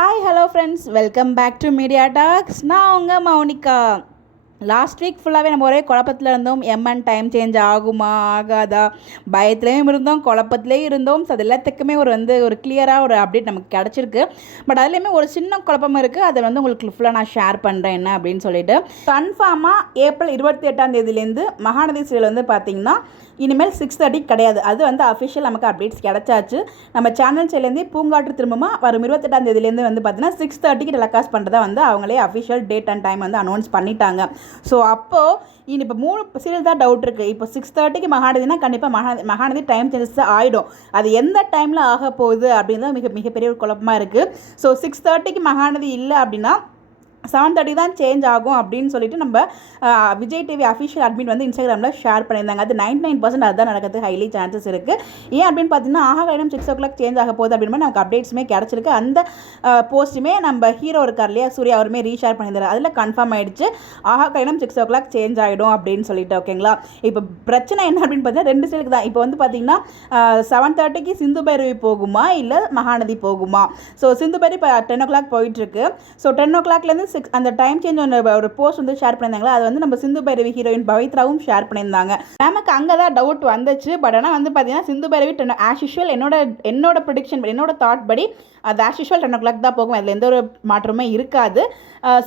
Hi hello friends, welcome back to media talks. நான் உங்கள் Mounika. Last week ஃபுல்லாகவே நம்ம ஒரே குழப்பத்தில் இருந்தோம். எம்என் டைம் சேஞ்ச் ஆகுமா ஆகாதா, பயத்துலேயும் இருந்தோம், குழப்பத்துலேயும் இருந்தோம். ஸோ அது எல்லாத்துக்குமே ஒரு கிளியராக ஒரு அப்டேட் நமக்கு கிடச்சிருக்கு. பட் அதுலேயுமே ஒரு சின்ன குழப்பம் இருக்குது. அதை உங்களுக்கு ஃபுல்லாக நான் ஷேர் பண்ணுறேன் என்ன அப்படின்னு சொல்லிட்டு. கன்ஃபார்மாக ஏப்ரல் 28 மகாநதி சீரியல் பார்த்திங்கன்னா இனிமேல் 6:30 கிடையாது. அது அஃபிஷியல் நமக்கு அப்டேட்ஸ் கிடச்சாச்சு. நம்ம சேனல் சைட்லேருந்து பூங்காற்று திரும்பமா வரும் 28 பார்த்தீங்கன்னா 6:30 டெலிகாஸ்ட் பண்ணுறதா அவங்களே official date and time announce பண்ணிட்டாங்க. ஸோ அப்போது இப்போ 3 சீரியல் தான் டவுட் இருக்குது. இப்போ 6:30 மகாநதினா கண்டிப்பாக மகாநதி டைம் சேஞ்சஸ் ஆகிடும். அது எந்த டைமில் ஆக போகுது அப்படின்னு தான் மிகப்பெரிய ஒரு குழப்பமாக இருக்குது. ஸோ 6:30 மகாநதி இல்லை அப்படின்னா 7:30 தான் சேஞ்ச் ஆகும் அப்படின்னு சொல்லிட்டு நம்ம விஜய் டிவி அஃபிஷியல் அட்மின் இன்ஸ்டாகிராமில் ஷேர் பண்ணியிருந்தாங்க. அது 99% அதுதான் நடக்கிறதுக்கு ஹைலி சான்சஸ் இருக்குது. ஏன் அப்படின்னு பார்த்தீங்கன்னா ஆகாயம் 6 o'clock சேஞ்ச் ஆக போகுது அப்படின்னு நமக்கு அப்டேட்ஸுமே கிடச்சிருக்கு. அந்த போஸ்ட்டுமே நம்ம ஹீரோ இருக்கார் இல்லையா, சூர்யா, அவருமே ரீஷேர் பண்ணியிருந்தாரு. அதில் கன்ஃபார்ம் ஆகிடுச்சு ஆகாயம் 6 o'clock சேஞ்ச் ஆகிடும் அப்படின்னு சொல்லிட்டு. ஓகேங்களா, இப்போ பிரச்சனை என்ன அப்படின்னு பார்த்தீங்கன்னா 2 சீலுக்கு தான். இப்போ பார்த்தீங்கன்னா 7:30 சிந்து பைரவி போகுமா இல்லை மகாநதி போகுமா? ஸோ சிந்து பைரவி இப்போ 10 o'clock போயிட்டுருக்கு. ஸோ 10 o'clockலேருந்து அந்த டைம் சேஞ்ச் ஒரு போஸ்ட் ஷேர் பண்ணியிருந்தாங்களா, அது நம்ம சிந்து பைரவி ஹீரோயின் பவித்ராவும் ஷேர் பண்ணியிருந்தாங்க. நமக்கு அங்கே தான் டவுட் வந்துச்சு. பட் ஆனால் பார்த்தீங்கன்னா சிந்து பைரவி ஆஸ் யூஷுவல் என்னோட ப்ரிடிக்ஷன், என்னோட தாட் படி அது ஆஸ் யூஷுவல் 10 o'clock தான் போகும். அதில் எந்த ஒரு மாற்றமே இருக்காது.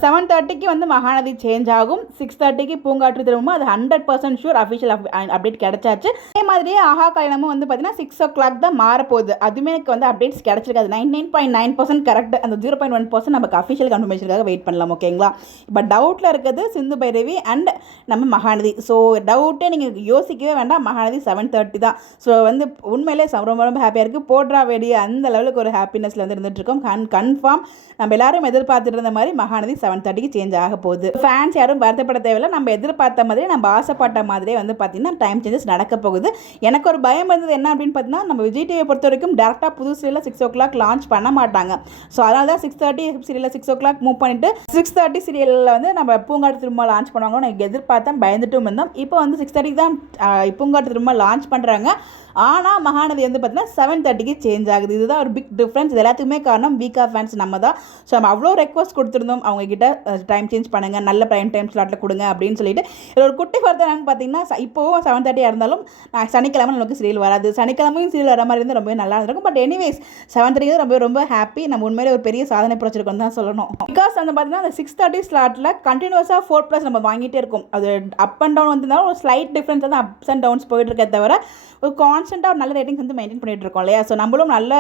7:30 மகாநதி சேஞ்ச் ஆகும். 6:30 பூங்காற்று திரும்பவும் அது 100% ஷூர் அஃபிஷியல் அப்டேட் கிடைச்சாச்சு. அதே மாதிரியே ஆஹா கல்யாணமும் பார்த்தீங்கன்னா 6 o'clock தான் மாறப்போகுது. அதுவுமே எனக்கு அப்டேட்ஸ் கிடைச்சிருக்காது. 99.9% கரெக்ட். அந்த 0.1% நமக்கு அஃபிஷியல் கன்ஃபர்மேஷனுக்காக வெயிட் பண்ணலாம். ஓகேங்களா, இப்போ டவுட்டில் இருக்கிறது சிந்து பைரவி அண்ட் நம்ம மகாநதி. ஸோ டவுட்டே நீங்கள் யோசிக்கவே வேண்டாம், மகாநதி 7:30 தான். ஸோ உண்மையிலே ரொம்ப ரொம்ப ஹாப்பியாக இருக்குது. போட்ரா வெடி அந்த லெவலுக்கு ஒரு ஹாப்பினஸில் இருந்துகிட்ருக்கோம். கன்ஃபார்ம் நம்ம எல்லாரும் எதிர்பார்த்துட்டு இருந்த மாதிரி மகாநதி 7:30 சேஞ்ச் ஆக போகுது. ஃபேன்ஸ் யாரும் வருத்தப்பட தேவையில்லை. நம்ம எதிர்பார்த்த மாதிரி, நம்ம ஆசைப்பட்ட மாதிரியே பார்த்தீங்கன்னா டைம் சேஞ்சஸ் நடக்க போகுது. எனக்கு ஒரு பயம் இருந்தது என்ன அப்படின்னு பார்த்தீங்கன்னா, நம்ம விஜய் டிவியை பொறுத்த வரைக்கும் டேரெக்டாக புது சீரியலில் 6 o'clock லான்ச் பண்ண மாட்டாங்க. ஸோ அதனால தான் 6:30 சீரியலில் 6 o'clock மூவ் பண்ணிவிட்டு 6:30 சீரியலில் நம்ம பூங்காற்று திரும்ப லான்ச் பண்ணுவாங்க. எனக்கு எதிர்பார்த்தேன், பயந்துட்டும் இருந்தோம். இப்போ 6:30 தான் பூங்காற்று திரும்ப லான்ச் பண்ணுறாங்க. ஆனால் மகாநதி பார்த்தீங்கன்னா 7:30 சேஞ்ச் ஆகுது. இதுதான் ஒரு பிக் டிஃப்ரென்ஸ். இது எல்லாத்துக்குமே காரணம் வீக்கா ஃபேன்ஸ் நம்ம தான். ஸோ நம்ம அவ்வளோ ரெக்வஸ்ட் கொடுத்துருந்தோம் அவங்ககிட்ட, டைம் சேஞ்ச் பண்ணுங்கள், நல்ல ப்ரைம் டைம் ஸ்லாட்டில் கொடுங்க அப்படின்னு சொல்லிட்டு. இது ஒரு குட்டி ஃபர்தர் பார்த்தீங்கன்னா இப்போவும் 7:30 இருந்தாலும் சனிக்கிழமை நமக்கு சீரியல் வராது. சனிக்கிழமையும் சீரியல் வர மாதிரி இருந்தால் ரொம்பவே நல்லா இருந்திருக்கும். பட் எனிவேஸ் 7:30 ரொம்ப ரொம்ப ஹாப்பி. நம்ம உண்மையிலே ஒரு பெரிய சாதனை புரிச்சிருக்கோம் தான் சொல்லணும். பிகாஸ் பார்த்தீங்கன்னா அந்த 6:30 ஸ்லாட்டில் கண்டினியூஸாக 4+ நம்ம வாங்கிட்டே இருக்கும். அது அப் அண்ட் டவுன் வந்திருந்தாலும் ஒரு ஸ்லைட் டிஃப்ரென்ஸ் தான் அப்ஸ் அண்ட் டவுன்ஸ் போயிட்டு இருக்கே தவிர ஒரு கான்ஸ்டன்ட்டாக ஒரு நல்ல ரேட்டிங்ஸ் மெயின்டைன் பண்ணிட்டு இருக்கோம் இல்லையா. ஸோ நம்மளும் நல்ல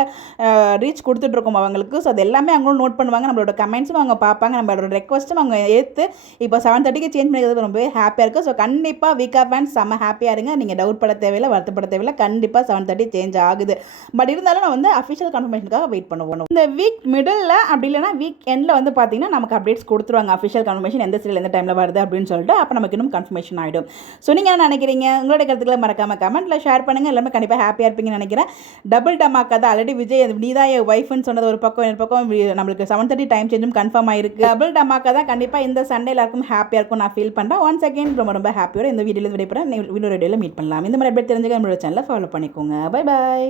ரீச் கொடுத்துட்ருக்கோம் அவங்களுக்கு. ஸோ அது எல்லாமே அவங்களும் நோட் பண்ணுவாங்க, நம்மளோட கமெண்ட்ஸும் அவங்க பார்ப்பாங்க, நம்மளோட ரெக்வஸ்ட்டும் அவங்க ஏற்று இப்போ 7:30 சேஞ்ச் பண்ணிக்கிறது ரொம்பவே ஹாப்பியாக இருக்குது. ஸோ கண்டிப்பாக வீக்கா ஃபேன்ஸ் செம்ம ஹாப்பியாக இருங்க. நீங்கள் டவுட் பட தேவையில்லை, வருத்தப்பட தேவையில்லை. கண்டிப்பாக 7:30 சேஞ்ச் ஆகுது. பட் இருந்தாலும் நான் அஃபிஷியல் கன்ஃபர்மேஷனுக்காக வெயிட் பண்ணுவோம். இந்த வீக் மிடில் அப்படி இல்லைனா வீக் எண்டில் பார்த்தீங்கன்னா நமக்கு அப்டேட்ஸ் கொடுத்துருவாங்க. அஃபிஷியல் கன்ஃபர்மேஷன் எந்த சீரியல் எந்த டைமில் வருது அப்படின்னு சொல்லிட்டு. அப்போ நமக்கு இன்னும் கன்ஃபர்மேஷன் ஆகிடும். ஸோ நீங்கள் என்ன நினைக்கிறீங்க? உங்களோட கருத்துக்களை மறக்காமல் கமெண்ட்டில் ஷேர் பண்ணுங்கள். எல்லாமே கண்டிப்பாக ஹாப்பியாக இருப்பீங்கன்னு நினைக்கிறேன். டபுள் டமாக்கா தான் ஆல்ரெடி விஜய் நீதான் என் ஒய்ஃப்னு சொன்னது ஒரு பக்கம், இன்னொரு பக்கம் நம்மளுக்கு 7:30 டைம் சேஞ்சும் கன்ஃபார்ம் ஆயிருக்கு. டபுள் டமாக்கா தான் கண்டிப்பாக இந்த சண்டே எல்லாருக்கும் ஹாப்பியாக இருக்கும் நான் ஃபீல் பண்ணுறேன். ஒன்ஸ் அகேன் ரொம்ப ரொம்ப ஹாப்பியோட இந்த வீடியோவில் விடைபெறேன். இன்னொரு வீடியோவில் மீட் பண்ணலாம். இந்த மாதிரி அப்டேட் தெரிஞ்சுக்க நம்மளோட சேனலை ஃபாலோ பண்ணிக்கோங்க. Bye bye.